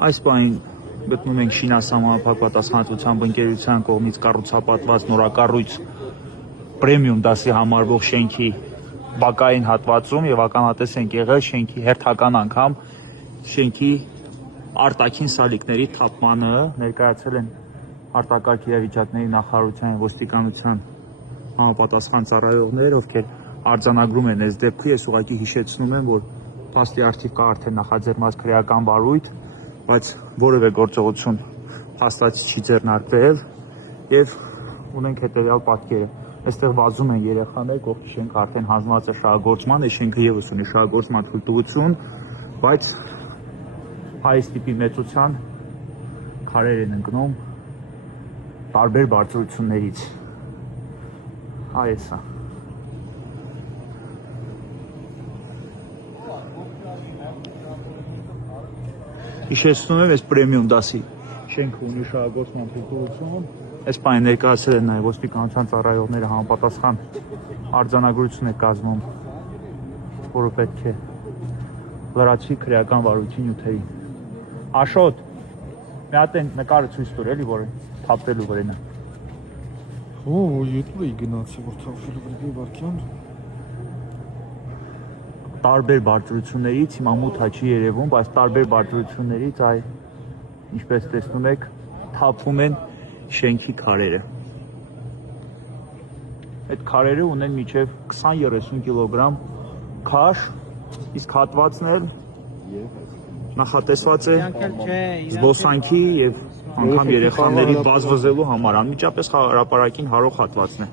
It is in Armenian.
Այս բանին գտնում ենք շինասահմանափակ պատասխանատվությամբ ընկերության կողմից կառուցապատված նորակառույց պրեմիում դասի համարվող շենքի բակային հատվածում եւ ականատես ենք եղել շենքի հերթական անգամ շենքի արտաքին սալիկների թափմանը ներկայացել են արտակարգ իրավիճակների նախարարության եւ ոստիկանության համապատասխան ծառայողներ, ովքեր արձանագրում են այս դեպքը։ Ես ուղղակի հիշեցնում եմ, որ փաստի արդիվ կա արդեն նախաձեռնված քրեական վարույթ, բայց որևէ գործողություն հաստատ չի ձեռնարկվել եւ ունենք հետեւյալ պատկերը։ Այստեղ վազում են երեխաներ, կողքի շենքը արդեն հանձնված է շահագործման, այս շենքը եւս ունի շահագործման թույլտվություն, բայց այս տիպի մեծության քարեր են ընկնում տարբեր բարձրություններից։ Այս է։ Հիշեցնում եմ, այս պրեմիում դասի շենքը ունի շահագործման թույլտվություն։ Այս բանը ներկայացել են նաև ոստիկանության ծառայողները համապատասխան արձանագրություն է կազմում, որը պետք է լրացվի քրեական վարույթի նյութերին։ Աշոտ, մի հատ են նկարը ցույց տուր էլի, որ թափվելու վրան է։ YouTube-ը գնացի, որ թափվելու վրան վարքյան։ Տարբեր բարձրություններից, հիմա մութ չի երևում, բայց տարբեր բարձրություններից այ ինչպես տեսնում եք, թափվում են շենքի քարերը։ Այդ քարերը ունեն մինչև 20-30 կիլոգրամ քաշ, իսկ հատվածն էլ նախատեսված է զբոսանքի եւ անգամ երեխաների բազվզելու համար, անմիջապես հրապարակին հարող հատվածն է։